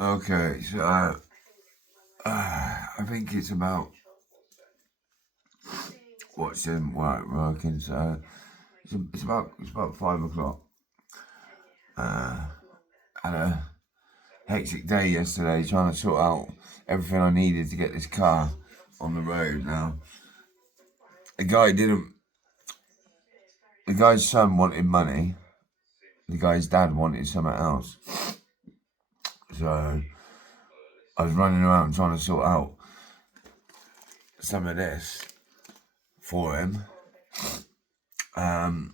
Okay, so I think it's about what's in working. So it's about 5 o'clock. Had a hectic day yesterday trying to sort out everything I needed to get this car on the road. Now the guy didn't. The guy's son wanted money. The guy's dad wanted something else. So I was running around trying to sort out some of this for him. And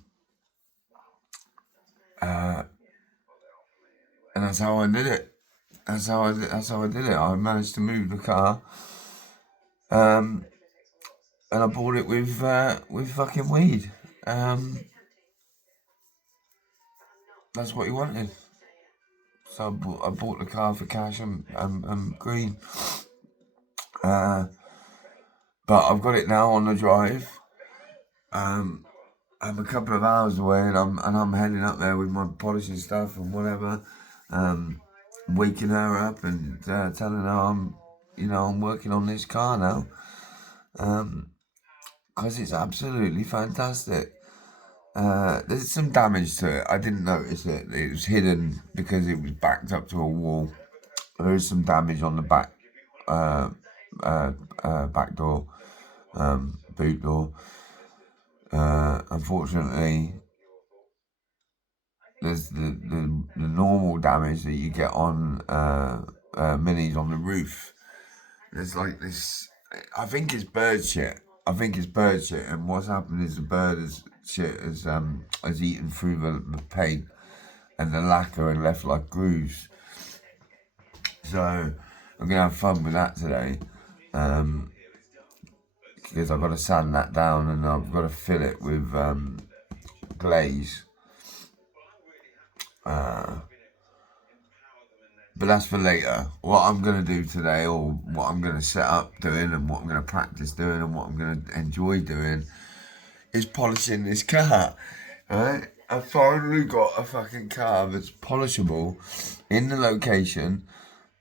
that's how I did it. That's how I did it. I managed to move the car, and I bought it with fucking weed. That's what he wanted. So I bought the car for cash and green. But I've got it now on the drive. I'm a couple of hours away, and I'm heading up there with my polishing stuff and whatever. Waking her up and telling her I'm working on this car now. Because it's absolutely fantastic. There's some damage to it. I didn't notice it. It was hidden because it was backed up to a wall. There is some damage on the back back door, boot door. Unfortunately, there's the normal damage that you get on minis on the roof. There's like this. I think it's bird shit. And what's happened is the bird has eaten through the paint and the lacquer and left like grooves. So I'm gonna have fun with that today, because I've got to sand that down and I've got to fill it with glaze. But that's for later. What I'm going to do today, or what I'm going to set up doing, and what I'm going to practice doing, and what I'm going to enjoy doing, is polishing this car. Right? I finally got a fucking car that's polishable in the location,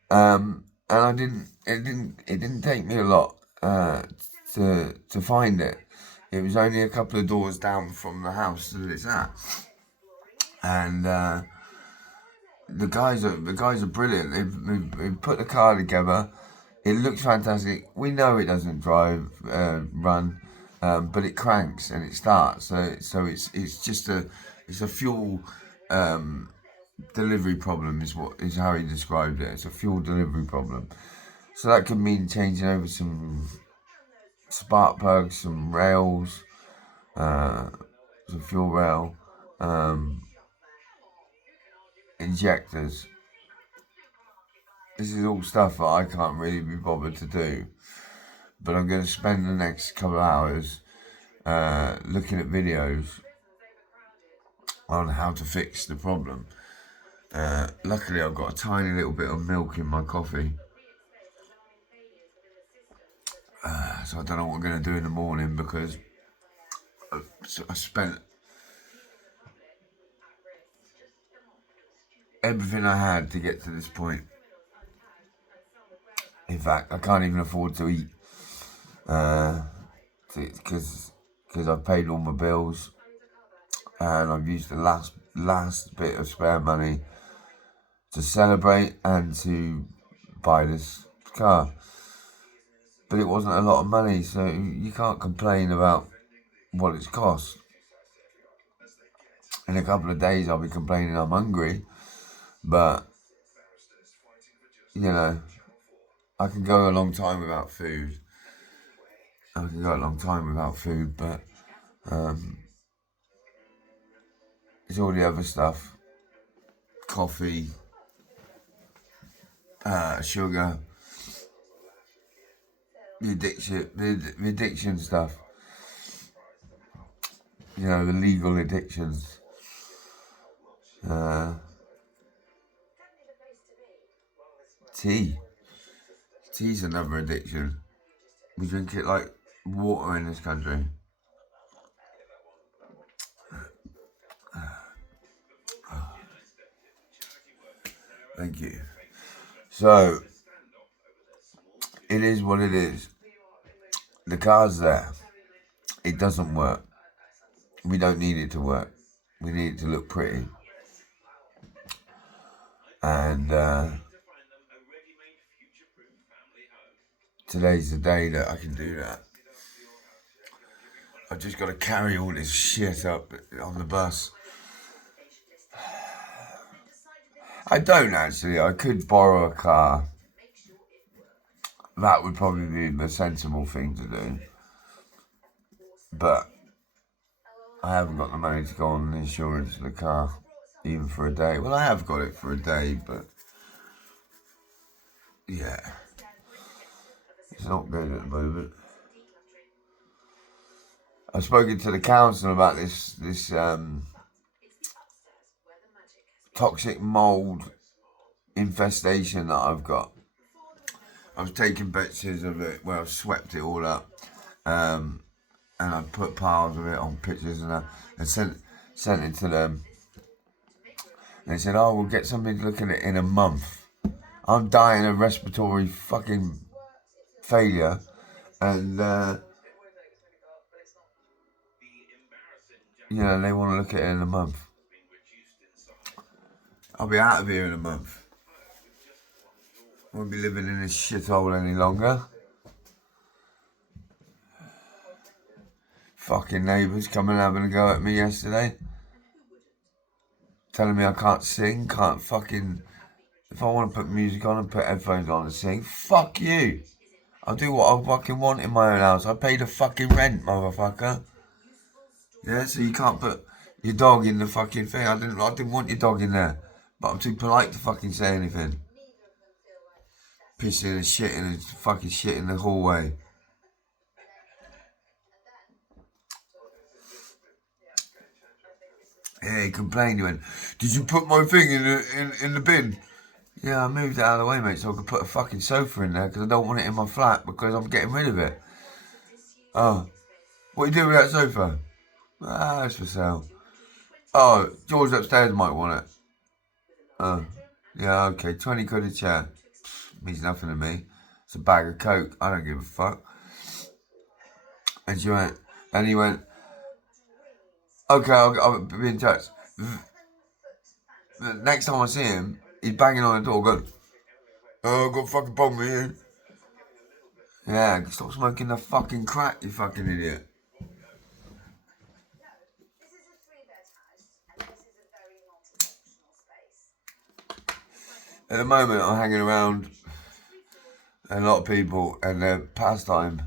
and I didn't. It didn't take me a lot to find it. It was only a couple of doors down from the house that it's at, and the guys are brilliant. They've put the car together. It looks fantastic. We know it doesn't run, but it cranks and it starts. So it's just a fuel delivery problem is how he described it. It's a fuel delivery problem. So that could mean changing over some spark plugs, some rails, some fuel rail, injectors. This is all stuff that I can't really be bothered to do, but I'm going to spend the next couple of hours looking at videos on how to fix the problem. Luckily, I've got a tiny little bit of milk in my coffee, so I don't know what I'm going to do in the morning because I spent everything I had to get to this point. In fact, I can't even afford to eat because I've paid all my bills and I've used the last bit of spare money to celebrate and to buy this car. But it wasn't a lot of money, so you can't complain about what it's cost. In a couple of days, I'll be complaining I'm hungry, but I can go a long time without food. But it's all the other stuff: coffee, sugar, the addiction stuff. The legal addictions. Tea. Tea's another addiction. We drink it like water in this country. Thank you. So, it is what it is. The car's there. It doesn't work. We don't need it to work. We need it to look pretty. And today's the day that I can do that. I've just got to carry all this shit up on the bus. I don't actually. I could borrow a car. That would probably be the sensible thing to do. But I haven't got the money to go on the insurance of the car, even for a day. Well, I have got it for a day, but yeah, it's not good at the moment. I've spoken to the council about this toxic mould infestation that I've got. I was taking pictures of it where I've swept it all up, and I put piles of it on pictures and sent it to them. And they said, "Oh, we'll get somebody to look at it in a month." I'm dying of respiratory fucking failure, and they want to look at it in a month. I'll be out of here in a month. I won't be living in this shithole any longer. Fucking neighbours coming having a go at me yesterday. Telling me I can't sing, can't fucking... If I want to put music on and put headphones on and sing, fuck you. I'll do what I fucking want in my own house. I pay the fucking rent, motherfucker. Yeah, so you can't put your dog in the fucking thing. I didn't want your dog in there. But I'm too polite to fucking say anything. Pissing and shitting and fucking shit in the hallway. Yeah, he complained. He went, "Did you put my thing in the bin?" Yeah, I moved it out of the way, mate, so I could put a fucking sofa in there because I don't want it in my flat because I'm getting rid of it. Oh, what are you doing with that sofa? Ah, it's for sale. Oh, George upstairs might want it. Oh, yeah, okay, 20 quid a chair. Means nothing to me. It's a bag of coke. I don't give a fuck. And he went, "Okay, I'll be in touch." The next time I see him, he's banging on the door going, "Oh, I've got a fucking problem with you." Yeah, stop smoking the fucking crack, you fucking idiot. At the moment, I'm hanging around a lot of people, and their pastime,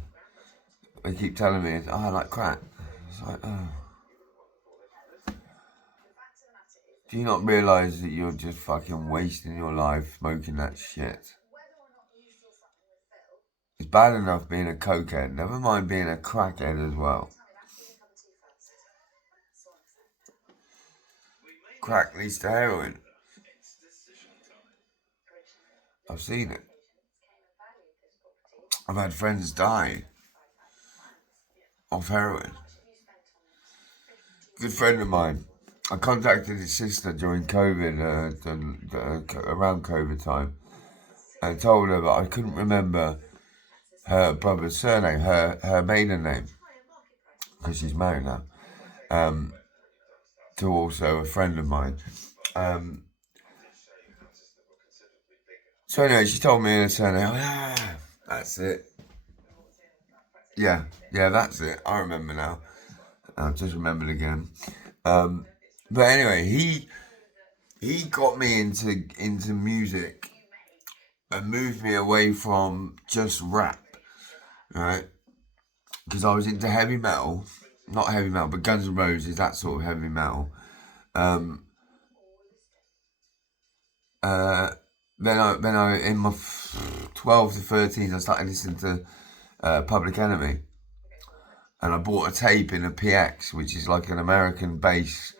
they keep telling me, "Oh, I like crack." It's like, oh. Do you not realise that you're just fucking wasting your life smoking that shit? It's bad enough being a cokehead, never mind being a crackhead as well. Crack leads to heroin. I've seen it. I've had friends die of heroin. Good friend of mine. I contacted his sister during COVID, around COVID time, and told her that I couldn't remember her brother's surname, her maiden name, because she's married now, to also a friend of mine. So anyway, she told me her surname. That's it. Yeah, that's it. I remember now. I've just remembered again. But anyway, he got me into music and moved me away from just rap, right? Because I was into heavy metal, not heavy metal, but Guns N' Roses, that sort of heavy metal. Then I in my 12 to 13, I started listening to Public Enemy, and I bought a tape in a PX, which is like an American bass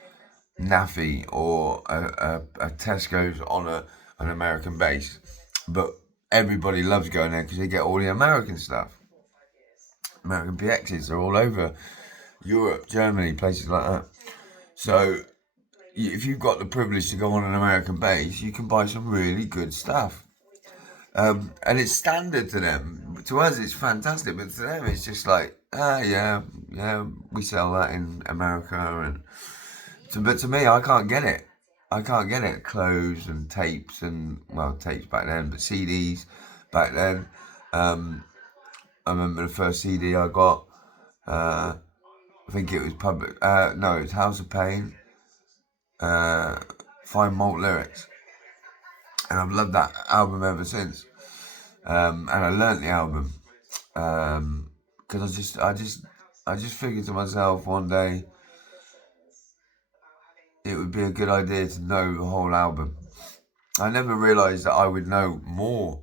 naffy or a Tesco's on an American base, but everybody loves going there because they get all the American stuff. American PXs are all over Europe, Germany, places like that. So if you've got the privilege to go on an American base, you can buy some really good stuff. And it's standard to them. To us, it's fantastic, but to them, it's just like, yeah, we sell that in America, but to me, I can't get it. I can't get it. Clothes and tapes and tapes back then, but CDs back then. I remember the first CD I got. I think it was Public. No, it was House of Pain. Fine Malt Lyrics, and I've loved that album ever since. And I learnt the album because I just figured to myself one day it would be a good idea to know the whole album. I never realised that I would know more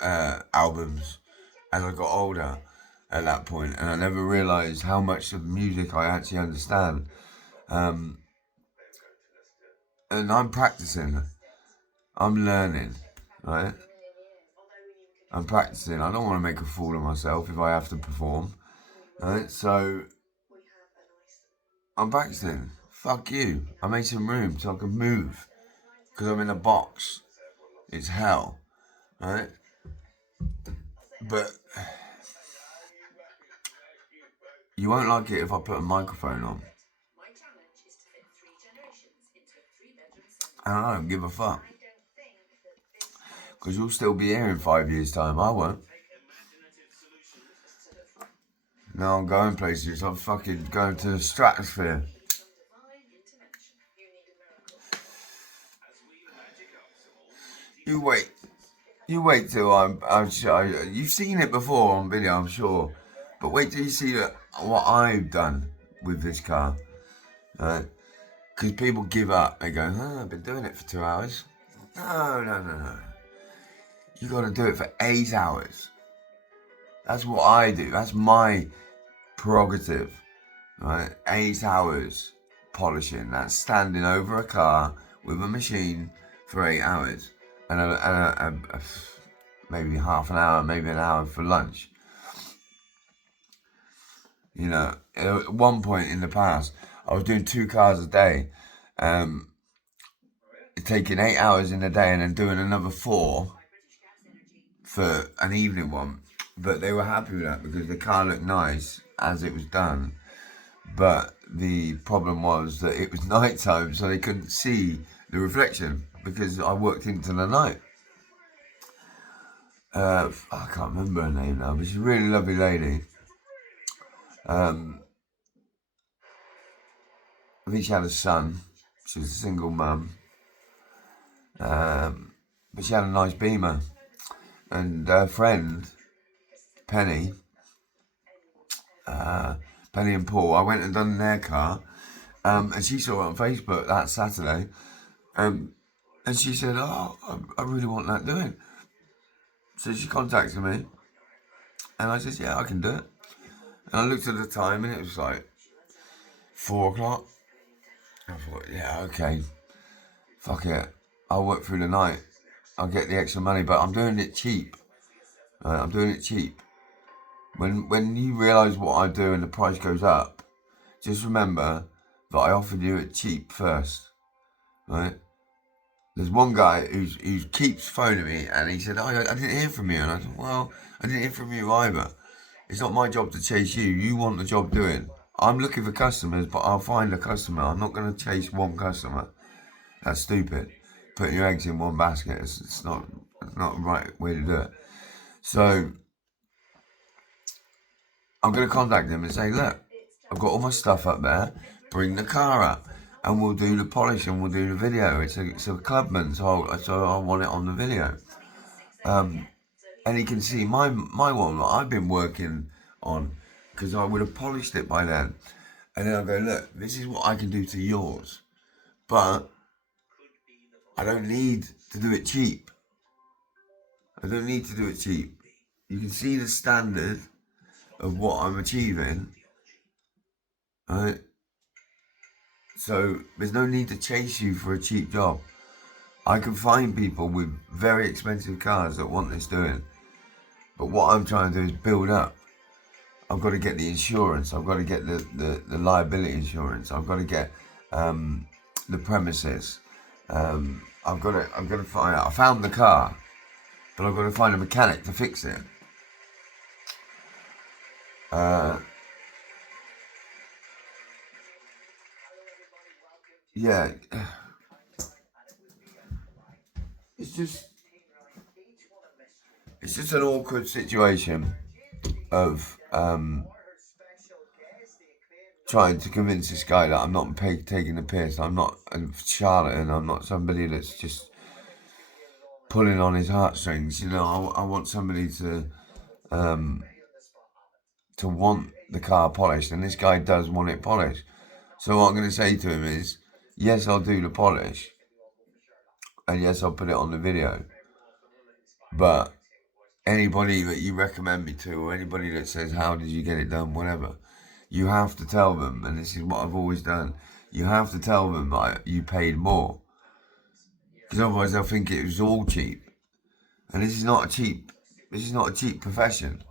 albums as I got older at that point, and I never realised how much of the music I actually understand. And I'm practicing, I'm learning, right? I'm practicing. I don't want to make a fool of myself if I have to perform, right? So I'm practicing. Fuck you. I made some room so I can move because I'm in a box. It's hell, right? But you won't like it if I put a microphone on. And I don't give a fuck. Because you'll still be here in 5 years' time. I won't. No, I'm going places. I'm fucking going to the stratosphere. You wait. You wait till you've seen it before on video, I'm sure. But wait till you see what I've done with this car. Right? Because people give up. They go, I've been doing it for 2 hours. No. You got to do it for 8 hours. That's what I do. That's my prerogative. Right? 8 hours polishing. That's standing over a car with a machine for 8 hours. And maybe half an hour, maybe an hour for lunch. You know, at one point in the past, I was doing 2 cars a day, taking 8 hours in a day and then doing another 4 for an evening one. But they were happy with that because the car looked nice as it was done. But the problem was that it was night time, so they couldn't see the reflection because I worked into the night. I can't remember her name now, but she's a really lovely lady. I think she had a son. She was a single mum. But she had a nice Beamer. And her friend, Penny and Paul, I went and done their car. And she saw it on Facebook that Saturday. And she said, I really want that doing. So she contacted me. And I said, yeah, I can do it. And I looked at the time and it was like 4 o'clock. I thought, yeah, okay. Fuck it. I'll work through the night. I'll get the extra money, but I'm doing it cheap. I'm doing it cheap. When you realise what I do and the price goes up, just remember that I offered you it cheap first, right? There's one guy who keeps phoning me and he said, I didn't hear from you. And I said, well, I didn't hear from you either. It's not my job to chase you. You want the job doing. I'm looking for customers, but I'll find a customer. I'm not going to chase one customer. That's stupid. Putting your eggs in one basket, it's not the right way to do it. So I'm going to contact them and say, look, I've got all my stuff up there. Bring the car up and we'll do the polish and we'll do the video. It's a clubman, so I want it on the video. And he can see my one that I've been working on because I would have polished it by then. And then I'll go, look, this is what I can do to yours. But I don't need to do it cheap. You can see the standard of what I'm achieving, right? So there's no need to chase you for a cheap job. I can find people with very expensive cars that want this doing. But what I'm trying to do is build up. I've got to get the insurance. I've got to get the liability insurance. I've got to get the premises. I've got to find out. I found the car. but I've got to find a mechanic to fix it. Yeah, it's just an awkward situation of trying to convince this guy that I'm not taking the piss. I'm not a charlatan. I'm not somebody that's just pulling on his heartstrings. You know, I want somebody to want the car polished, and this guy does want it polished. So what I'm going to say to him is, yes, I'll do the polish, and yes, I'll put it on the video. But anybody that you recommend me to, or anybody that says, how did you get it done, whatever, you have to tell them, and this is what I've always done, you have to tell them that you paid more. Because otherwise they'll think it was all cheap. And this is not a cheap profession.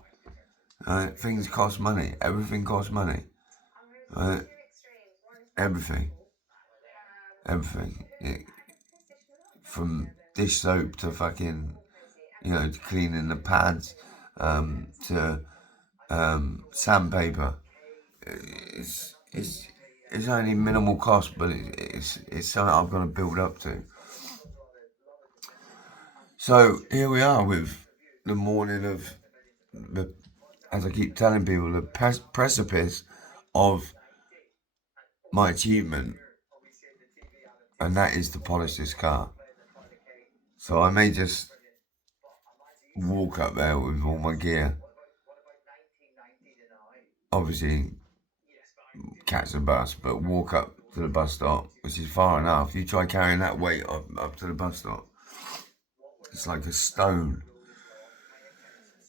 Things cost money. Everything costs money. Everything. From dish soap to fucking, to cleaning the pads, to sandpaper. It's only minimal cost, but it's something I've got to build up to. So here we are with the morning of as I keep telling people, the precipice of my achievement, and that is to polish this car. So I may just walk up there with all my gear. Obviously, catch the bus, but walk up to the bus stop, which is far enough. You try carrying that weight up to the bus stop. It's like a stone.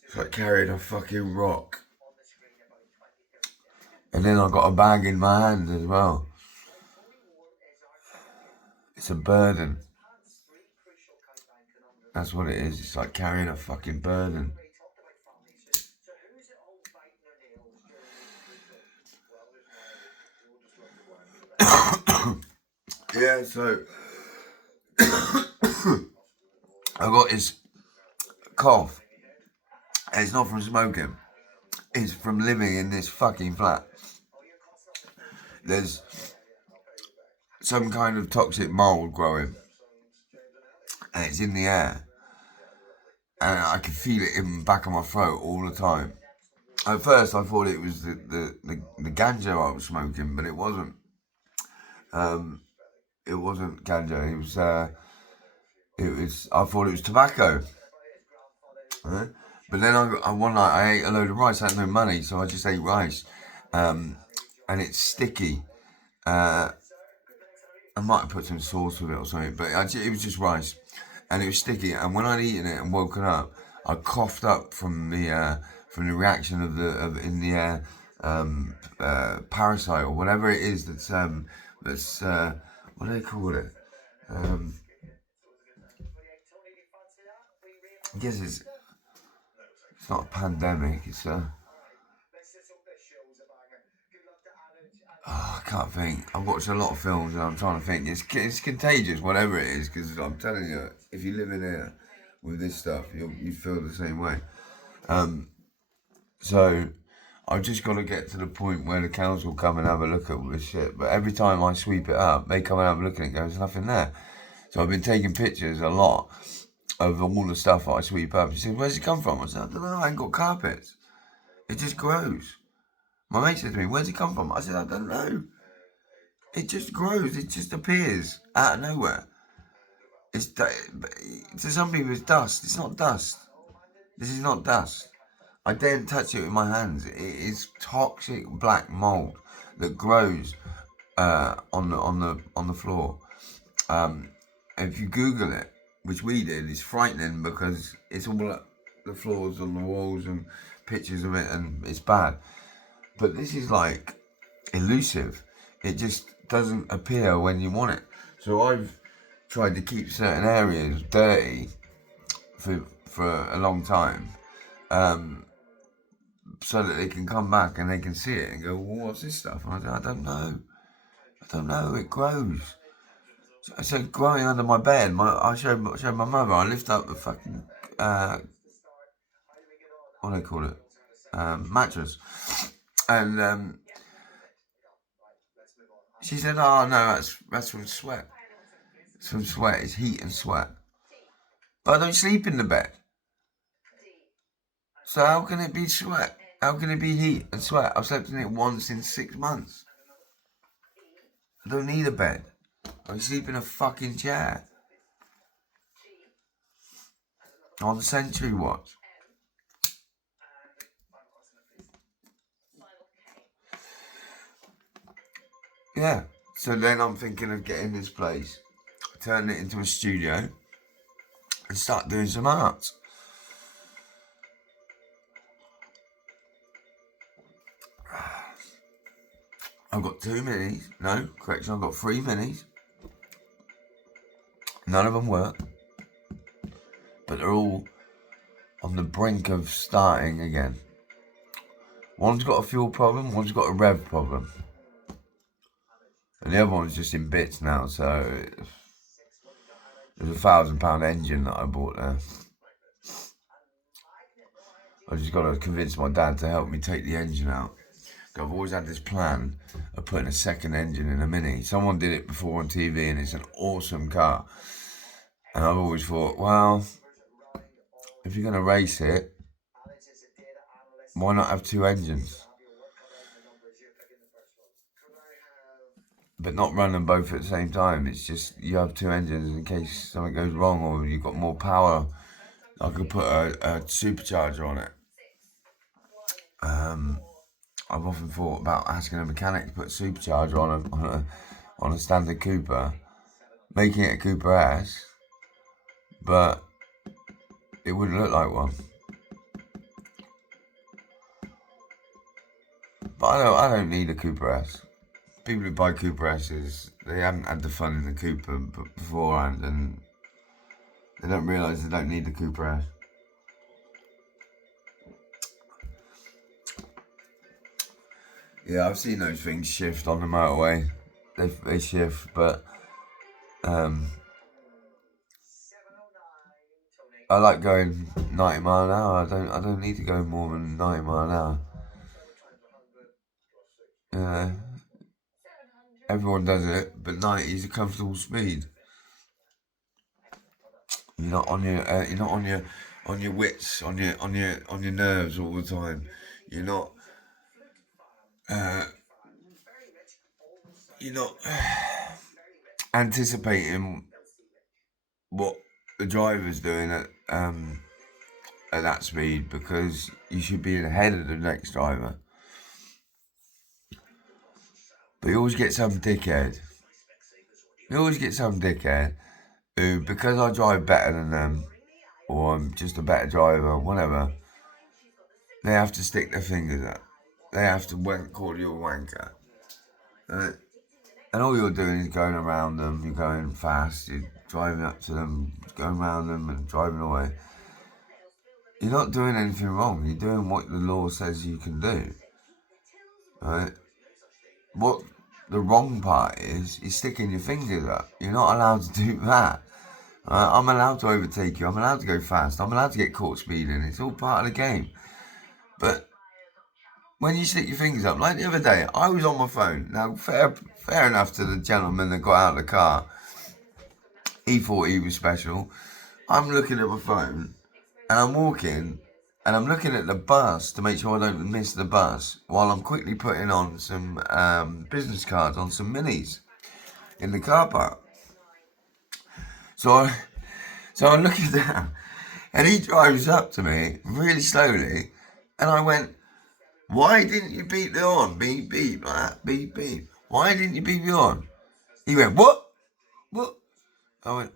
It's like carrying a fucking rock. And then I've got a bag in my hand as well. It's a burden. That's what it is. It's like carrying a fucking burden. Yeah, so I got this cough. And it's not from smoking. It's from living in this fucking flat. There's some kind of toxic mold growing. And it's in the air. And I can feel it in the back of my throat all the time. At first, I thought it was the ganja I was smoking, but it wasn't. It wasn't ganja. It was. I thought it was tobacco. But then one night I ate a load of rice. I had no money, so I just ate rice, and it's sticky. I might have put some sauce with it or something, but it was just rice, and it was sticky. And when I'd eaten it and woken up, I coughed up from the reaction of in the air parasite or whatever it is that's what do they call it? I guess it's not a pandemic. It's I can't think. I've watched a lot of films and I'm trying to think. It's contagious, whatever it is, because I'm telling you, if you live in here with this stuff, you feel the same way. So I've just got to get to the point where the council come and have a look at all this shit. But every time I sweep it up, they come and have a look at it and go, there's nothing there. So I've been taking pictures a lot of all the stuff that I sweep up. She said, where's it come from? I said, I don't know, I ain't got carpets. It just grows. My mate said to me, where's it come from? I said, I don't know. It just grows. It just appears out of nowhere. To some people, it's dust. It's not dust. This is not dust. I daren't touch it with my hands. It is toxic black mold that grows on the floor. If you Google it, which we did, it's frightening because it's all the floors on the walls and pictures of it, and it's bad. But this is like elusive. It just doesn't appear when you want it. So I've tried to keep certain areas dirty for a long time, so that they can come back and they can see it and go, well, what's this stuff? And I don't know. It grows. So growing under my bed, I showed my mother. I lift up the fucking what do they call it? Mattress. And she said, "Oh no, that's from sweat. It's from sweat. It's heat and sweat. But I don't sleep in the bed. So how can it be sweat? How can it be heat and sweat? I've slept in it once in 6 months. I don't need a bed. I sleep in a fucking chair. On the Century Watch." Yeah. So then I'm thinking of getting this place, turning it into a studio, and start doing some art. I've got 2 minis. No, correction, I've got 3 minis. None of them work. But they're all on the brink of starting again. One's got a fuel problem, one's got a rev problem. And the other one's just in bits now, so there's £1,000 engine that I bought there. I just got to convince my dad to help me take the engine out. I've always had this plan of putting a second engine in a Mini. Someone did it before on TV and it's an awesome car. And I've always thought, well, if you're going to race it, why not have 2 engines? But not run them both at the same time. It's just you have 2 engines in case something goes wrong or you've got more power. I could put a supercharger on it. I've often thought about asking a mechanic to put a supercharger on a standard Cooper, making it a Cooper S, but it wouldn't look like one. But I don't need a Cooper S. People who buy Cooper S's, they haven't had the fun in the Cooper beforehand, and they don't realise they don't need the Cooper S. Yeah, I've seen those things shift on the motorway. They shift, but I like going 90 mile an hour. I don't need to go more than 90 mile an hour. Everyone does it, but 90 is a comfortable speed. You're not on your wits, on your nerves all the time. You're not anticipating what the driver's doing at that speed, because you should be ahead of the next driver. But you always get some dickhead. Who, because I drive better than them, or I'm just a better driver, whatever, they have to stick their fingers up. They have to call you a wanker. And all you're doing is going around them. You're going fast. You're driving up to them, going around them and driving away. You're not doing anything wrong. You're doing what the law says you can do. Right? What the wrong part is sticking your fingers up. You're not allowed to do that. I'm allowed to overtake you. I'm allowed to go fast. I'm allowed to get caught speeding. It's all part of the game. But when you stick your fingers up, like the other day, I was on my phone. Now, fair enough to the gentleman that got out of the car. He thought he was special. I'm looking at my phone, and I'm walking, and I'm looking at the bus to make sure I don't miss the bus, while I'm quickly putting on some business cards on some minis in the car park. So I'm looking down, and he drives up to me really slowly, and I went, "Why didn't you beep the horn? Beep, beep, like that, beep, beep. Why didn't you beep the horn?" He went, "What? What?" I went,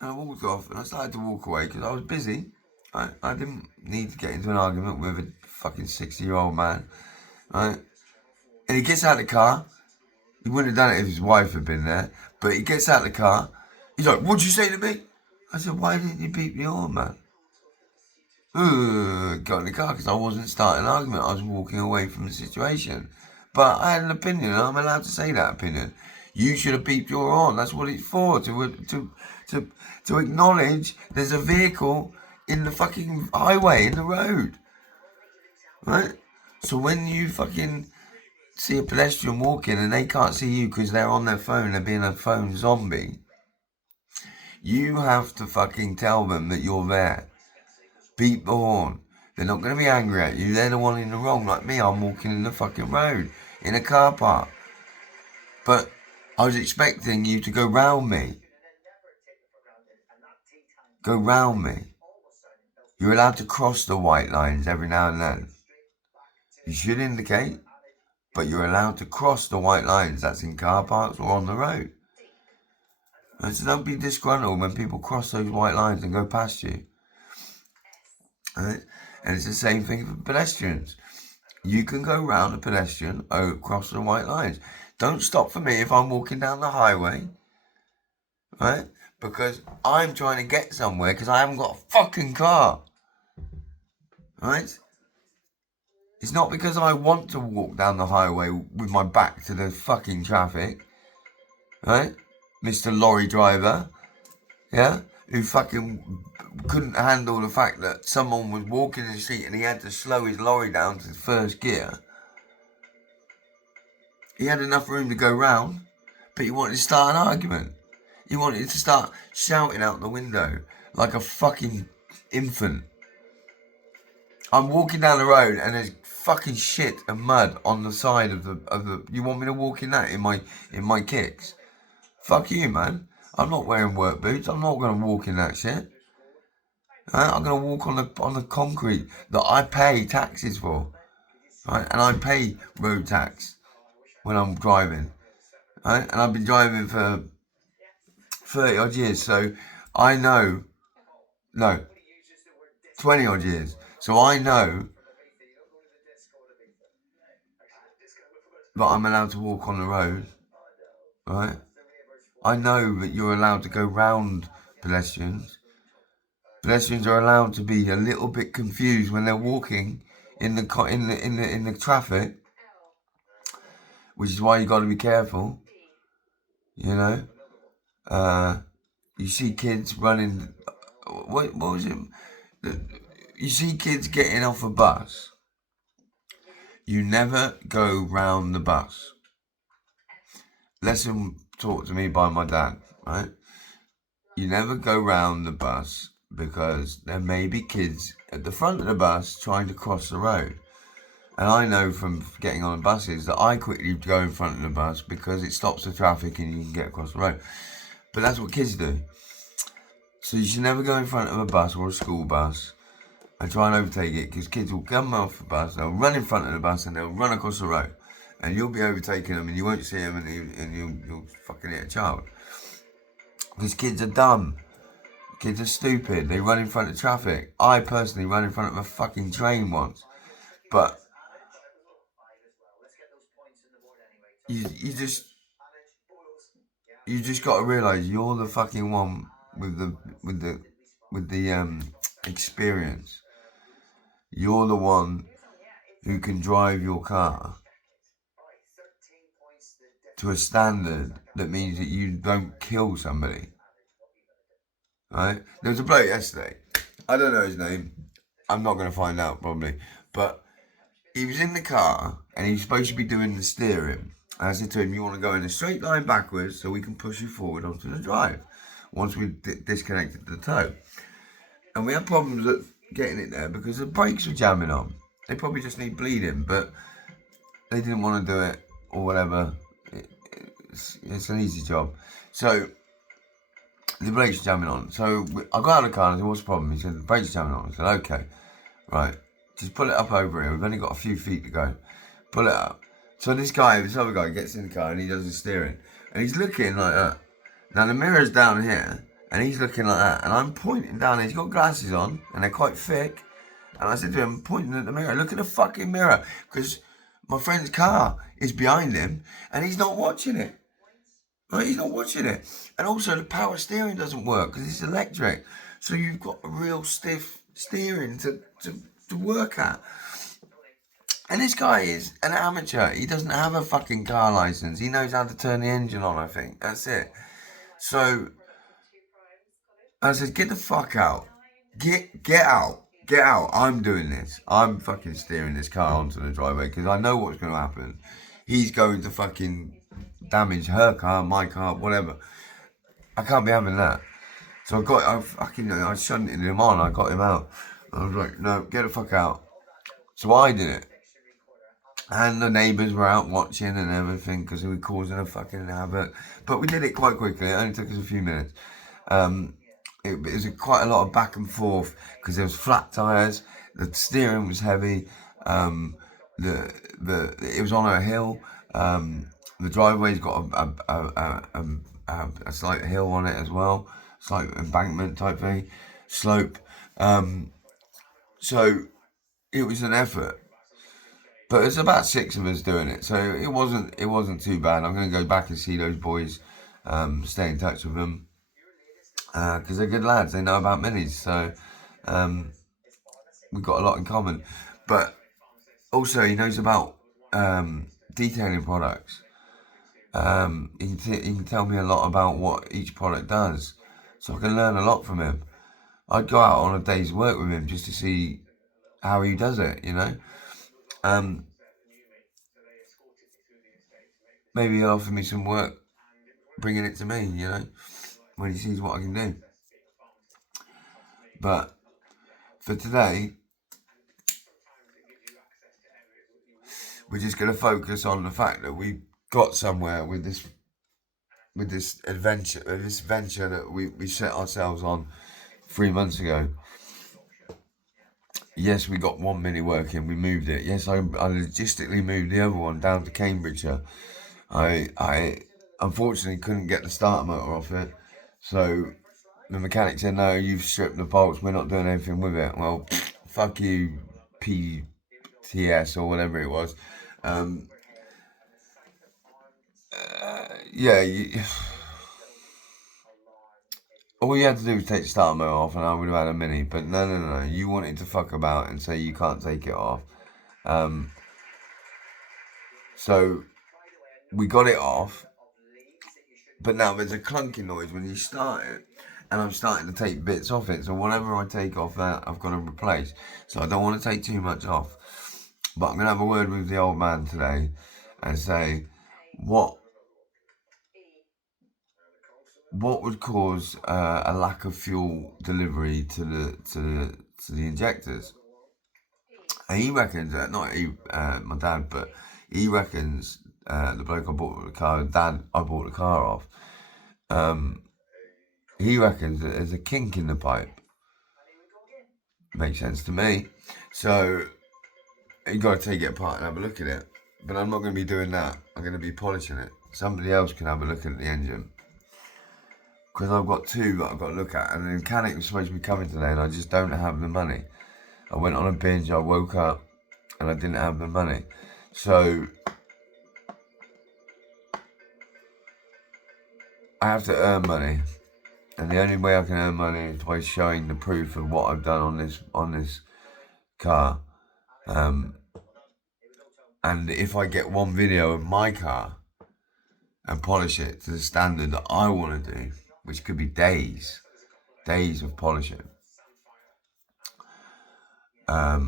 and I walked off, and I started to walk away because I was busy. I didn't need to get into an argument with a fucking 60-year-old man, right? And he gets out of the car. He wouldn't have done it if his wife had been there, but he gets out of the car. He's like, "What'd you say to me?" I said, "Why didn't you beep the horn, man?" Got in the car because I wasn't starting an argument. I was walking away from the situation. But I had an opinion, and I'm allowed to say that opinion. You should have beeped your horn. That's what it's for, to acknowledge there's a vehicle in the fucking highway, in the road, right? So when you fucking see a pedestrian walking and they can't see you because they're on their phone, they're being a phone zombie, you have to fucking tell them that you're there. Beat the horn. They're not going to be angry at you. They're the one in the wrong. Like me, I'm walking in the fucking road in a car park. But I was expecting you to go round me. Go round me. You're allowed to cross the white lines every now and then. You should indicate, but you're allowed to cross the white lines. That's in car parks or on the road. And so don't be disgruntled when people cross those white lines and go past you. Right? And it's the same thing for pedestrians. You can go round a pedestrian across the white lines. Don't stop for me if I'm walking down the highway, right? Because I'm trying to get somewhere because I haven't got a fucking car, right? It's not because I want to walk down the highway with my back to the fucking traffic, right? Mr. Lorry driver, yeah? Who fucking couldn't handle the fact that someone was walking in the street and he had to slow his lorry down to first gear. He had enough room to go round, but he wanted to start an argument. He wanted to start shouting out the window like a fucking infant. I'm walking down the road and there's fucking shit and mud on the side of the. You want me to walk in that in my kicks? Fuck you, man. I'm not wearing work boots. I'm not gonna walk in that shit. I'm gonna walk on the concrete that I pay taxes for, right? And I pay road tax when I'm driving, right? And I've been driving for 30 odd years, so I know. No, 20 odd years. So I know that I'm allowed to walk on the road, right? I know that you're allowed to go round pedestrians. Pedestrians are allowed to be a little bit confused when they're walking in the traffic, which is why you got to be careful. You know, you see kids running. What was it? You see kids getting off a bus. You never go round the bus. Lesson taught to me by my dad, right? You never go round the bus because there may be kids at the front of the bus trying to cross the road. And I know from getting on buses that I quickly go in front of the bus because it stops the traffic and you can get across the road. But that's what kids do. So you should never go in front of a bus or a school bus and try and overtake it, because kids will come off the bus, they'll run in front of the bus and they'll run across the road. And you'll be overtaking them and you won't see them and you'll fucking hit a child. Because kids are dumb. Kids are stupid. They run in front of traffic. I personally ran in front of a fucking train once. But you just got to realise you're the fucking one with the experience. You're the one who can drive your car to a standard that means that you don't kill somebody. Right? There was a bloke yesterday. I don't know his name. I'm not going to find out probably. But he was in the car and he was supposed to be doing the steering. And I said to him, you want to go in a straight line backwards so we can push you forward onto the drive once we disconnected the tow. And we had problems at getting it there because the brakes were jamming on. They probably just need bleeding, but they didn't want to do it or whatever. It's an easy job. So the brakes were jamming on. So I got out of the car and I said, what's the problem? He said, the brakes are jamming on. I said, okay, right, just pull it up over here. We've only got a few feet to go. Pull it up. So this other guy gets in the car and he does the steering. And he's looking like that. Now the mirror's down here and he's looking like that. And I'm pointing down there. He's got glasses on and they're quite thick. And I said to him, pointing at the mirror, look at the fucking mirror. Because my friend's car is behind him and he's not watching it. Right, he's not watching it. And also the power steering doesn't work because it's electric. So you've got a real stiff steering to work at. And this guy is an amateur. He doesn't have a fucking car license. He knows how to turn the engine on, I think. That's it. So I said, get the fuck out. Get out. Get out. I'm doing this. I'm fucking steering this car onto the driveway because I know what's going to happen. He's going to fucking damage her car, my car, whatever. I can't be having that. So I shunted him on. I got him out. I was like, no, get the fuck out. So I did it. And the neighbours were out watching and everything because we were causing a fucking havoc. But we did it quite quickly. It only took us a few minutes. It was quite a lot of back and forth because there was flat tyres. The steering was heavy. It was on a hill. The driveway's got a slight hill on it as well, slight embankment type thing, slope. So it was an effort. But it's about 6 of us doing it, so it wasn't too bad. I'm going to go back and see those boys, stay in touch with them, because they're good lads. They know about minis, so we've got a lot in common. But also, he knows about detailing products. He can tell me a lot about what each product does, so I can learn a lot from him. I'd go out on a day's work with him just to see how he does it, you know. Maybe he'll offer me some work bringing it to me, you know, when he sees what I can do. But for today, we're just going to focus on the fact that we got somewhere with this venture that we set ourselves on 3 months ago. Yes, we got one mini working. We moved it. Yes, I logistically moved the other one down to Cambridgeshire. I unfortunately couldn't get the starter motor off it, so the mechanic said, "No, you've stripped the bolts. We're not doing anything with it." Well, fuck you, PTS or whatever it was. Yeah. All you had to do was take the starter motor off and I would have had a mini, but no. You wanted to fuck about and say you can't take it off. So we got it off, but now there's a clunky noise when you start it, and I'm starting to take bits off it. So whatever I take off that, I've got to replace. So I don't want to take too much off, but I'm going to have a word with the old man today and say what would cause a lack of fuel delivery to the injectors. And he reckons my dad, but he reckons the bloke I bought the car, dad I bought the car off. He reckons that there's a kink in the pipe. Makes sense to me. So you got to take it apart and have a look at it. But I'm not going to be doing that. I'm going to be polishing it. Somebody else can have a look at the engine. Because I've got 2 that I've got to look at. And the mechanic was supposed to be coming today and I just don't have the money. I went on a binge, I woke up and I didn't have the money. So I have to earn money. And the only way I can earn money is by showing the proof of what I've done on this car. And if I get one video of my car and polish it to the standard that I want to do, which could be days of polishing, I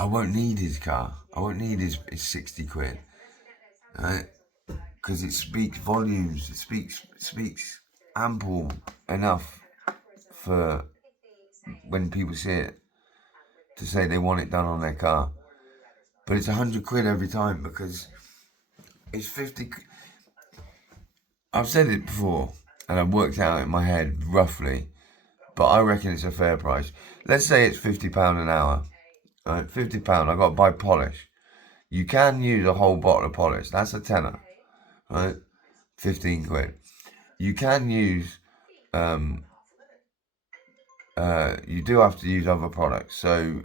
won't need his car. I won't need his 60 quid. Right? Because it speaks volumes. It speaks ample enough for when people see it to say they want it done on their car. But it's 100 quid every time because it's 50. I've said it before and I've worked out in my head roughly, but I reckon it's a fair price. Let's say it's £50 an hour. Right? £50, I've got to buy polish. You can use a whole bottle of polish. That's a tenner. Right? 15 quid. You can use, you do have to use other products. So,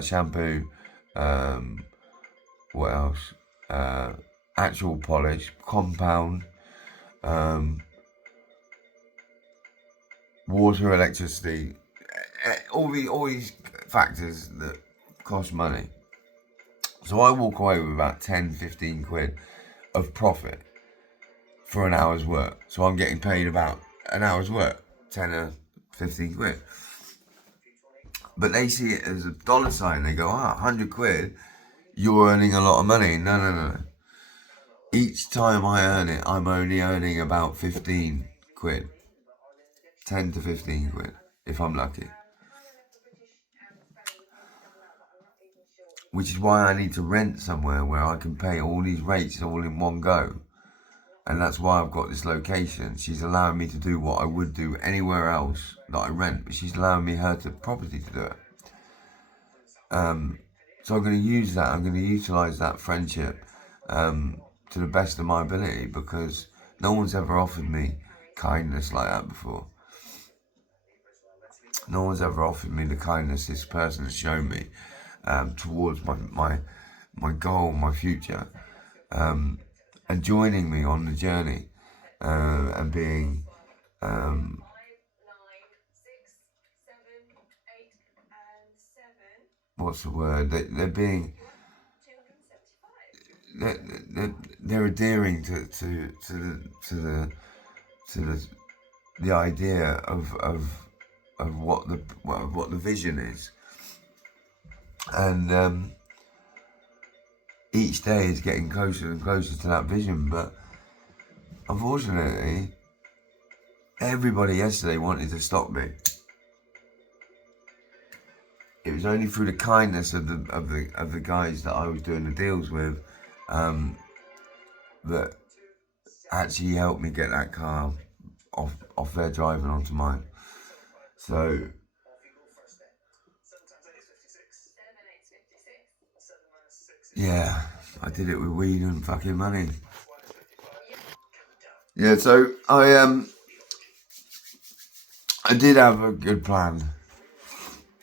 shampoo, what else? Actual polish, compound, water, electricity, all these factors that cost money. So I walk away with about 10, 15 quid of profit for an hour's work. So I'm getting paid about an hour's work, tenner, 15 quid. But they see it as a dollar sign. They go, 100 quid, you're earning a lot of money. No. Each time I earn it, I'm only earning about 15 quid. 10 to 15 quid, if I'm lucky. Which is why I need to rent somewhere where I can pay all these rates all in one go. And that's why I've got this location. She's allowing me to do what I would do anywhere else that I rent, but she's allowing me her property to do it. So I'm going to use that. I'm going to utilise that friendship to the best of my ability, because no one's ever offered me kindness like that before. No one's ever offered me the kindness this person has shown me towards my goal, my future, and joining me on the journey, and being what's the word? They're adhering to the idea of what the vision is, and each day is getting closer and closer to that vision. But unfortunately, everybody yesterday wanted to stop me. It was only through the kindness of the guys that I was doing the deals with that actually helped me get that car off their driving onto mine. So yeah, I did it with weed and fucking money. Yeah, so I did have a good plan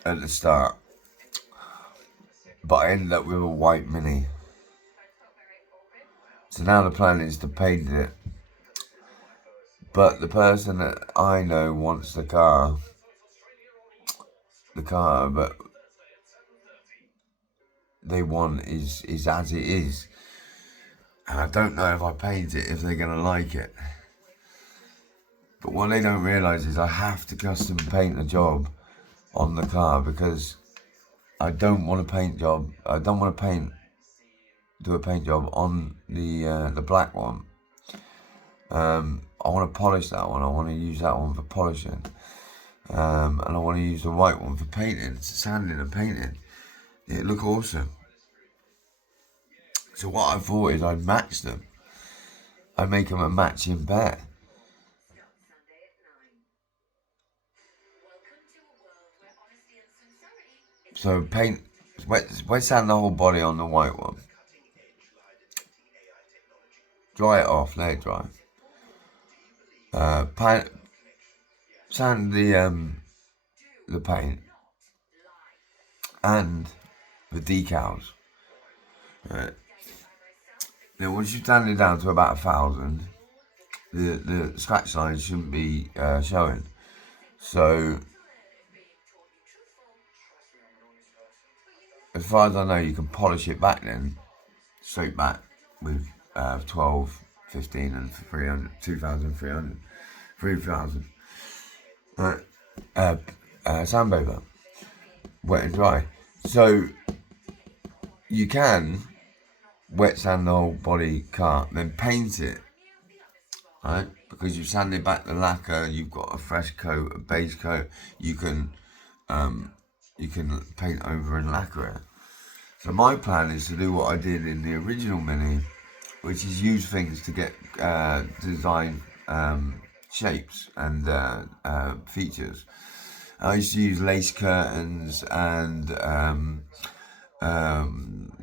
at the start, but I ended up with a white Mini. So now the plan is to paint it. But the person that I know wants the car, but they want is as it is. And I don't know if I paint it, if they're going to like it. But what they don't realise is I have to custom paint a job on the car, because I don't want to do a paint job on the black one. I want to polish that one. I want to use that one for polishing. And I want to use the white one for painting, sanding and painting. It look awesome. So what I thought is I'd match them. I'd make them a matching pair. So wet sand the whole body on the white one. Dry it off, let it dry. Sand the paint and the decals. Right. Now once you've sanded it down to about 1,000, the scratch lines shouldn't be showing. So as far as I know, you can polish it back then, straight back with 12, 15 and 300, 2,300, 3,000. Sandpaper, wet and dry. So you can wet sand the whole body car, then paint it, right? Because you've sanded back the lacquer, you've got a fresh coat, a base coat. You can paint over and lacquer it. So my plan is to do what I did in the original Mini, which is use things to get design shapes and features. I used to use lace curtains and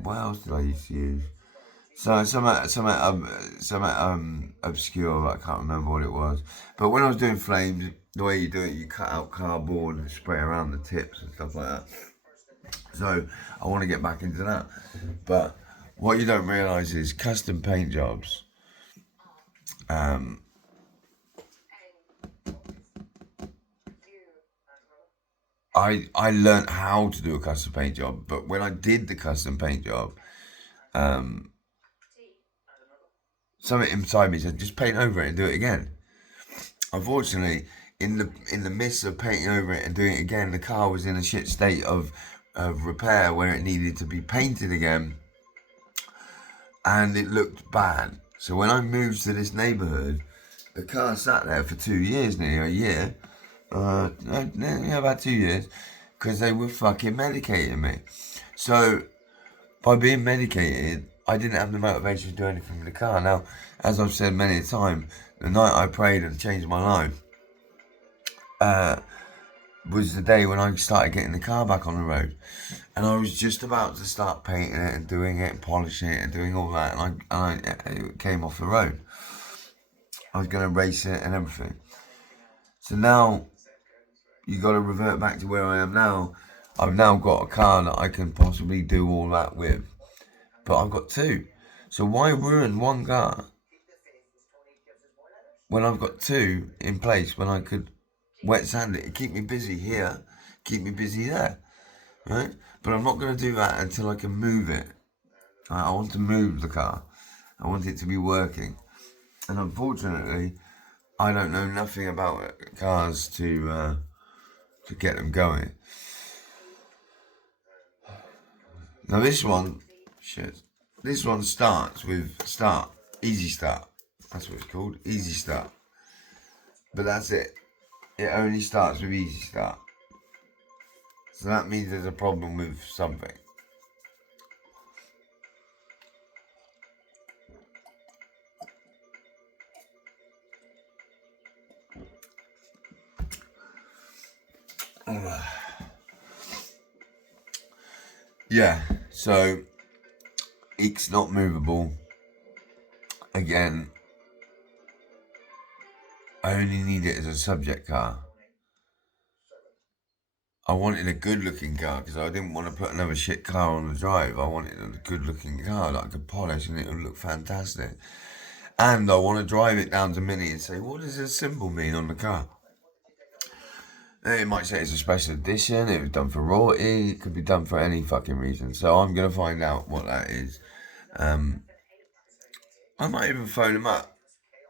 what else did I used to use? So some obscure, I can't remember what it was. But when I was doing flames, the way you do it, you cut out cardboard and spray around the tips and stuff like that. So I want to get back into that. But what you don't realise is custom paint jobs. I learned how to do a custom paint job, but when I did the custom paint job, something inside me said, just paint over it and do it again. Unfortunately, in the midst of painting over it and doing it again, the car was in a shit state of repair where it needed to be painted again, and it looked bad. So when I moved to this neighbourhood, the car sat there for 2 years, nearly a year, about 2 years, because they were fucking medicating me. So by being medicated, I didn't have the motivation to do anything with the car. Now, as I've said many a time, the night I prayed and changed my life was the day when I started getting the car back on the road. And I was just about to start painting it and doing it and polishing it and doing all that, and it came off the road. I was going to race it and everything. So now, you got to revert back to where I am now. I've now got a car that I can possibly do all that with. But I've got two. So why ruin one car when I've got two in place, when I could wet sand it, keep me busy here, keep me busy there, right? But I'm not going to do that until I can move it. I want to move the car. I want it to be working. And unfortunately, I don't know nothing about cars to get them going. Now this one starts with easy start. That's what it's called, easy start. But that's it. It only starts with easy start. So that means there's a problem with something. Yeah, so it's not movable. Again, I only need it as a subject car. I wanted a good looking car because I didn't want to put another shit car on the drive. I wanted a good looking car that I could polish and it would look fantastic. And I want to drive it down to Mini and say, what does this symbol mean on the car? It might say it's a special edition, it was done for royalty, it could be done for any fucking reason. So I'm going to find out what that is. I might even phone them up.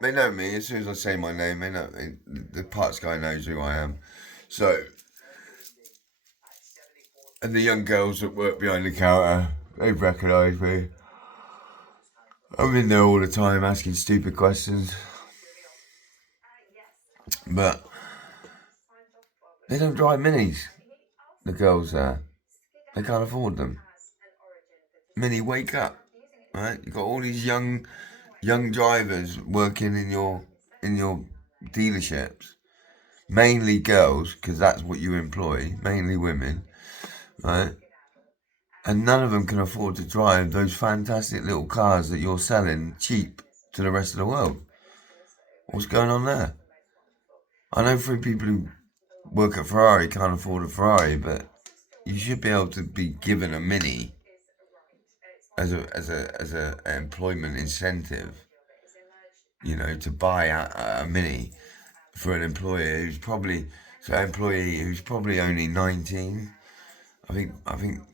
They know me. As soon as I say my name, they know me. The parts guy knows who I am. So, and the young girls that work behind the counter, they've recognised me. I'm in there all the time asking stupid questions. But they don't drive Minis, the girls there. They can't afford them. Mini, wake up. Right? You've got all these young drivers working in your dealerships. Mainly girls, because that's what you employ, mainly women, right? And none of them can afford to drive those fantastic little cars that you're selling cheap to the rest of the world. What's going on there? I know 3 people who work at Ferrari can't afford a Ferrari, but you should be able to be given a Mini as a employment incentive, you know, to buy a Mini for an employee who's probably only 19. I think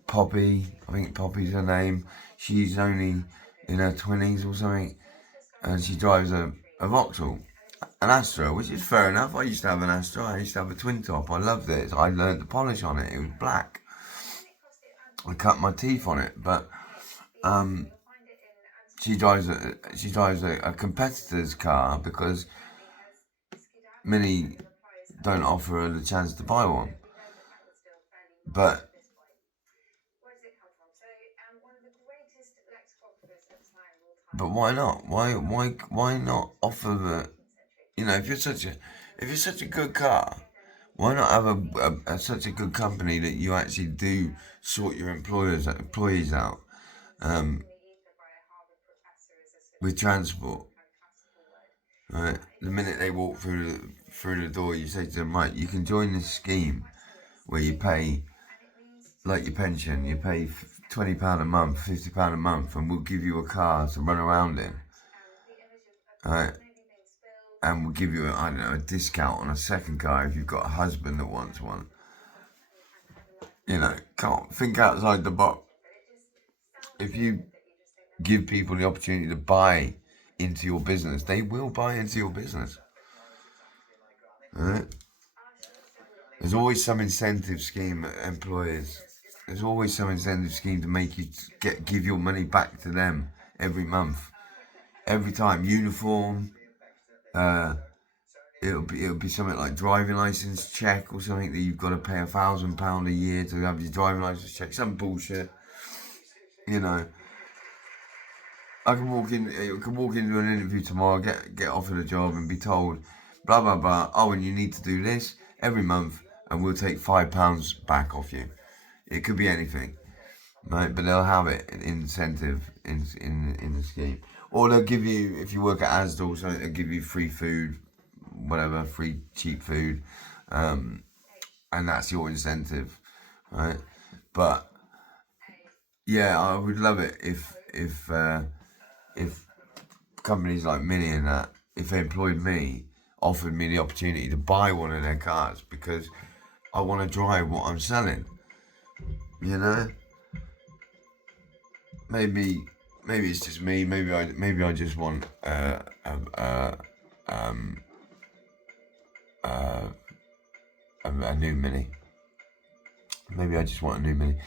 Poppy's her name. She's only in her 20s or something, and she drives a Vauxhall, an Astra, which is fair enough. I used to have an Astra. I used to have a twin top. I loved it. I learned to polish on it. It was black. I cut my teeth on it, but she drives a competitor's car because Mini don't offer her the chance to buy one. But why not? Why not offer the? You know, if you're such a good car, why not have such a good company that you actually do sort your employees out with transport? Right. The minute they walk through the door, you say to them, right, you can join this scheme where you pay like your pension. You pay £20 a month, £50 a month, and we'll give you a car to run around in. Right. And we'll give you a discount on a second car if you've got a husband that wants one. You know, can't think outside the box. If you give people the opportunity to buy into your business, they will buy into your business. Right? There's always some incentive scheme at employers. There's always some incentive scheme to make you give your money back to them every month, every time. Uniform. Uh, it'll be something like driving license check or something that you've got to pay £1,000 a year to have your driving license check. Some bullshit. You know, I can walk into an interview tomorrow, get offered a job, and be told, blah blah blah. Oh, and you need to do this every month, and we'll take £5 back off you. It could be anything, right? But they'll have it an incentive in the scheme, or they'll give you, if you work at Asda or something, they'll give you free food, whatever, free cheap food, and that's your incentive, right? But yeah, I would love it if companies like Mini and that, if they employed me, offered me the opportunity to buy one of their cars, because I want to drive what I'm selling. You know, maybe it's just me. Maybe I just want a new Mini. Maybe I just want a new Mini.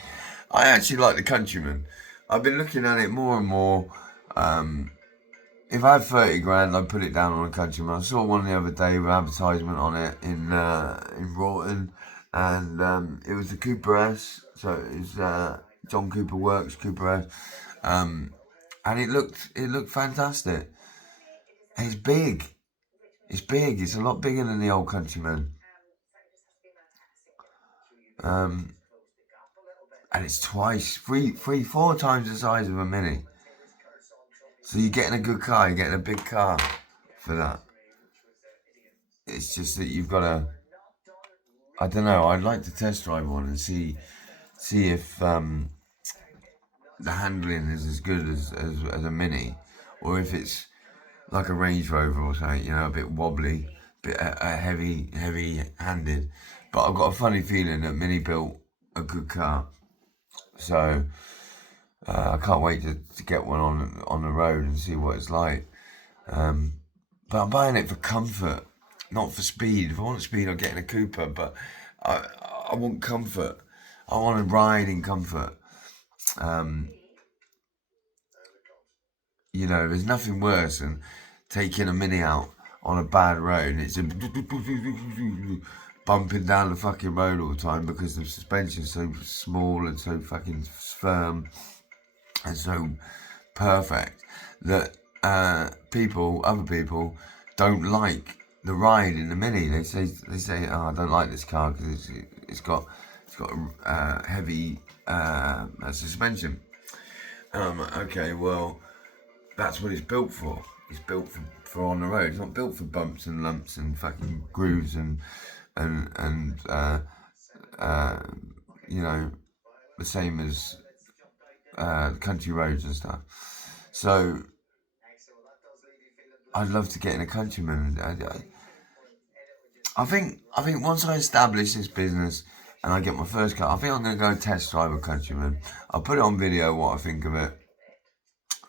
I actually like the Countryman. I've been looking at it more and more. If I had 30 grand, I'd put it down on a Countryman. I saw one the other day with advertisement on it in Broughton, and it was the Cooper S. So it was John Cooper Works Cooper S, and it looked fantastic. And it's big. It's big. It's a lot bigger than the old Countryman. And it's four times the size of a Mini. So you're getting a good car, you're getting a big car for that. It's just that you've got to, I don't know, I'd like to test drive one and see if the handling is as good as a Mini, or if it's like a Range Rover or something, a bit wobbly, a bit heavy-handed. But I've got a funny feeling that Mini built a good car. So I can't wait to get one on the road and see what it's like. But I'm buying it for comfort, not for speed. If I want speed, I'll get in a Cooper. But I want comfort. I want to ride in comfort. There's nothing worse than taking a Mini out on a bad road. It's bumping down the fucking road all the time because the suspension's so small and so fucking firm and so perfect that other people don't like the ride in the Mini. They say, oh, I don't like this car because it's got heavy suspension. And I'm like, okay, well, that's what it's built for. It's built for on the road. It's not built for bumps and lumps and fucking grooves and the same as country roads and stuff. So I'd love to get in a Countryman. I think once I establish this business and I get my first car, I think I'm going to go test drive a Countryman. I'll put it on video what I think of it.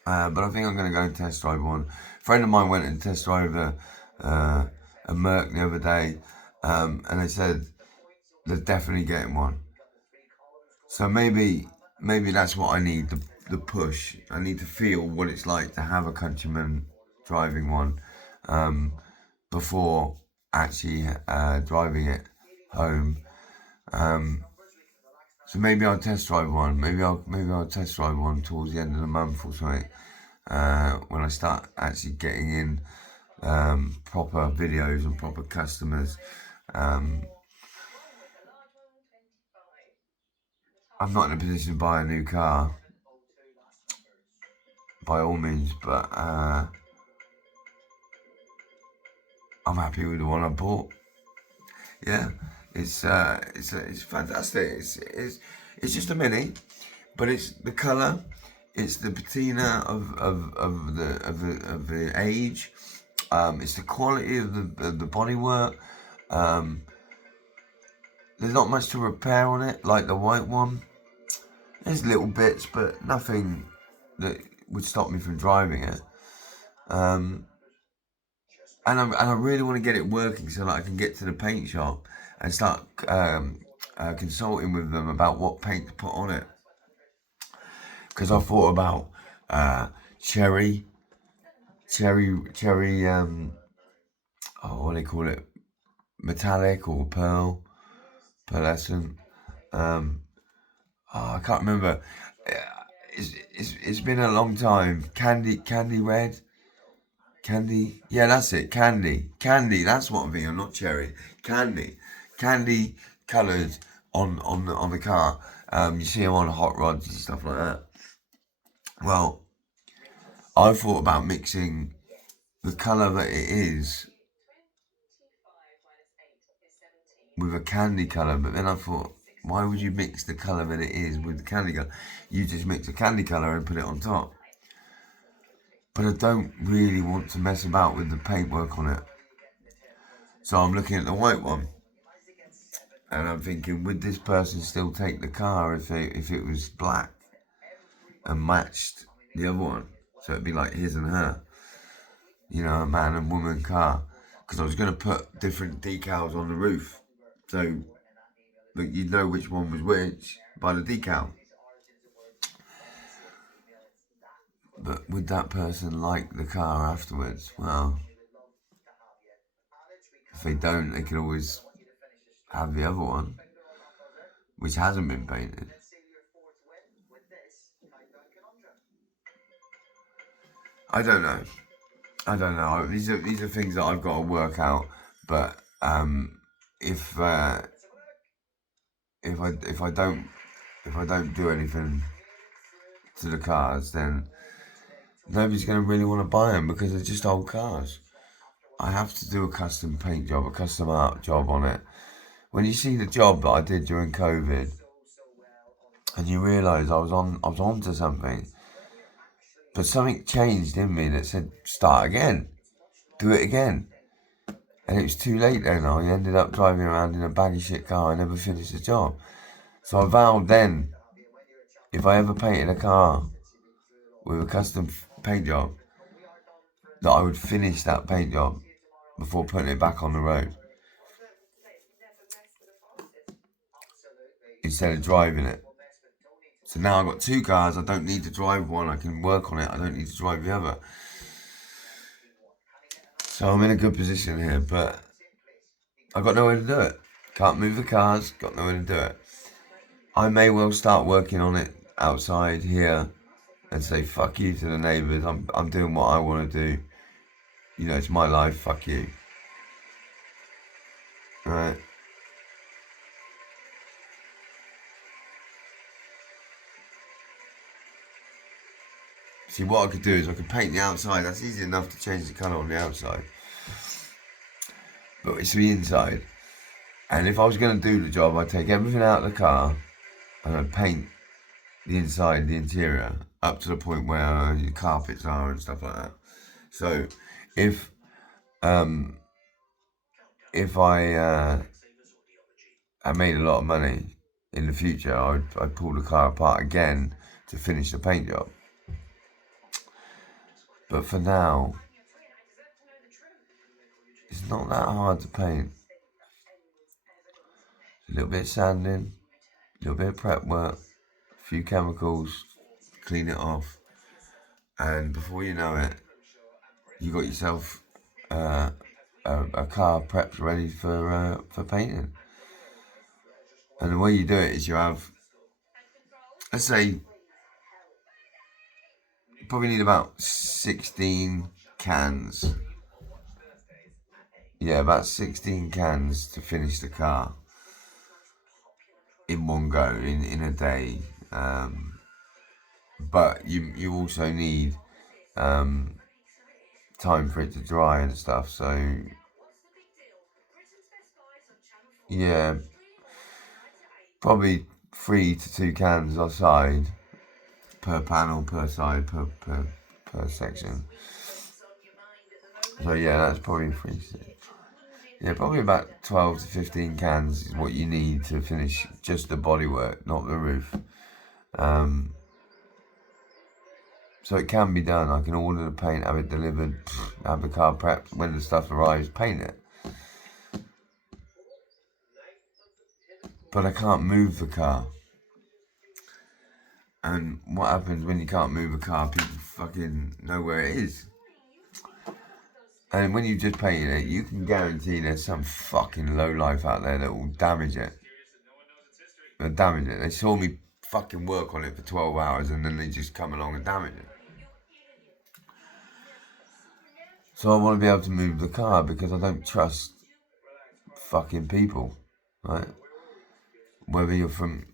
But I think I'm going to go and test drive one. A friend of mine went and test drove a Merc the other day, and they said they're definitely getting one. So maybe that's what I need, the push. I need to feel what it's like to have a Countryman driving one before actually driving it home. So maybe I'll test drive one. Maybe I'll test drive one towards the end of the month or something. When I start actually getting in proper videos and proper customers. I'm not in a position to buy a new car, by all means, but I'm happy with the one I bought. Yeah, it's fantastic. It's just a Mini, but it's the colour, it's the patina of the age, it's the quality of the bodywork. There's not much to repair on it, like the white one. There's little bits, but nothing that would stop me from driving it. And I really want to get it working so that I can get to the paint shop and start consulting with them about what paint to put on it. Because I thought about cherry, what do they call it? Metallic or pearlescent. I can't remember. It's been a long time. Candy red. Candy, yeah, that's it. Candy. That's what I'm thinking. Not cherry. Candy coloured on the car. You see them on hot rods and stuff like that. Well, I thought about mixing the colour that it is with a candy colour, but then I thought, why would you mix the colour that it is with the candy colour? You just mix a candy colour and put it on top. But I don't really want to mess about with the paintwork on it. So I'm looking at the white one. And I'm thinking, would this person still take the car if it was black and matched the other one? So it'd be like his and her. You know, a man and woman car. Because I was going to put different decals on the roof. So that you'd know which one was which by the decal. But would that person like the car afterwards? Well, if they don't, they could always have the other one, which hasn't been painted. I don't know. These are things that I've got to work out. But if I don't do anything to the cars, then nobody's going to really want to buy them because they're just old cars. I have to do a custom paint job, a custom art job on it. When you see the job that I did during COVID, and you realise I was onto something, but something changed in me that said, start again, do it again. And it was too late then. I ended up driving around in a baggy shit car. I never finished the job. So I vowed then, if I ever painted a car with a custom paint job, that I would finish that paint job before putting it back on the road. Instead of driving it. So now I've got two cars. I don't need to drive one. I can work on it. I don't need to drive the other. So I'm in a good position here, but I've got nowhere to do it. Can't move the cars. Got nowhere to do it. I may well start working on it outside here and say fuck you to the neighbours. I'm doing what I want to do. You know, it's my life. Fuck you. Right. See, what I could do is I could paint the outside. That's easy enough to change the colour on the outside. But it's the inside. And if I was going to do the job, I'd take everything out of the car and I'd paint the inside, the interior, up to the point where your carpets are and stuff like that. So if I made a lot of money in the future, I'd pull the car apart again to finish the paint job. But for now, it's not that hard to paint. A little bit of sanding, a little bit of prep work, a few chemicals, clean it off, and before you know it, you got yourself a car prepped ready for painting. And the way you do it is you have, let's say, you probably need about 16 cans. Yeah, about 16 cans to finish the car in one go, in a day. But you also need time for it to dry and stuff. So yeah, probably 3 to 2 cans a side per panel, per side, per section. So yeah, that's probably 3. Yeah, probably about 12 to 15 cans is what you need to finish just the bodywork, not the roof. So it can be done. I can order the paint, have it delivered, have the car prepped. When the stuff arrives, paint it. but I can't move the car. And what happens when you can't move a car? People fucking know where it is. And when you just painted it, you can guarantee there's some fucking lowlife out there that will damage it. They'll damage it. They saw me fucking work on it for 12 hours and then they just come along and damage it. So I want to be able to move the car because I don't trust fucking people, right? Whether you're from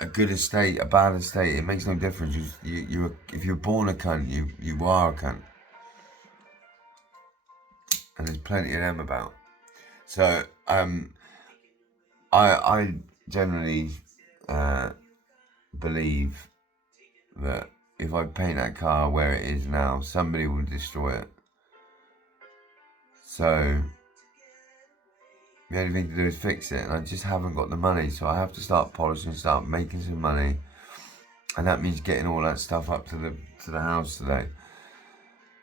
a good estate, a bad estate, it makes no difference. If you're born a cunt, you are a cunt. And there's plenty of them about. So I generally believe that if I paint that car where it is now, somebody will destroy it. So the only thing to do is fix it, and I just haven't got the money, so I have to start polishing, start making some money, and that means getting all that stuff up to the house today.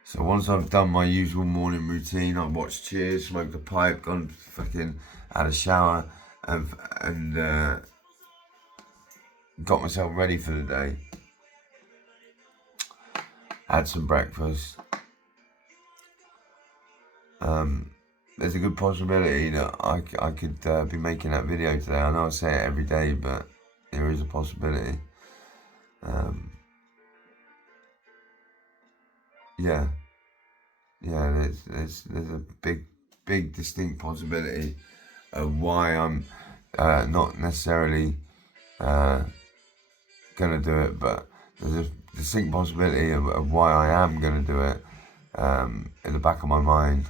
So once I've done my usual morning routine, I've watched Cheers, smoked a pipe, gone fucking had a shower, and got myself ready for the day. Had some breakfast. There's a good possibility that I could be making that video today. I know I say it every day, but there is a possibility. Yeah, there's a big distinct possibility of why I'm not necessarily gonna do it, but there's a distinct possibility of why I am gonna do it in the back of my mind,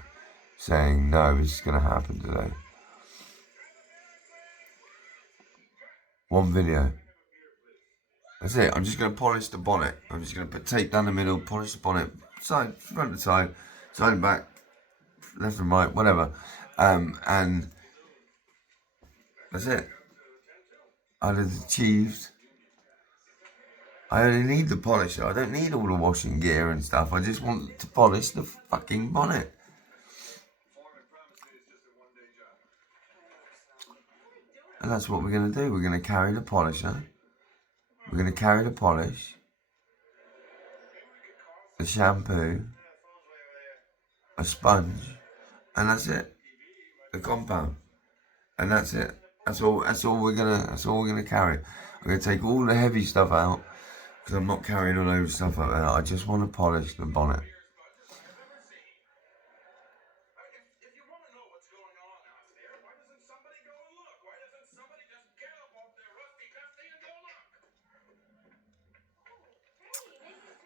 saying no, this is gonna happen today. One video. That's it. I'm just gonna polish the bonnet. I'm just gonna put tape down the middle, polish the bonnet, side, front and side and back, left and right, whatever, and that's it. I have achieved. I only need the polisher. I don't need all the washing gear and stuff. I just want to polish the fucking bonnet. And that's what we're going to do. We're going to carry the polisher. We're going to carry the polish, the shampoo, a sponge, and that's it. The compound. And that's it. That's all we're gonna carry. I'm gonna take all the heavy stuff out because I'm not carrying all over stuff like that. I just want to polish the bonnet.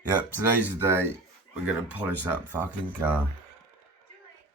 Yep, today's the day we're gonna polish that fucking car.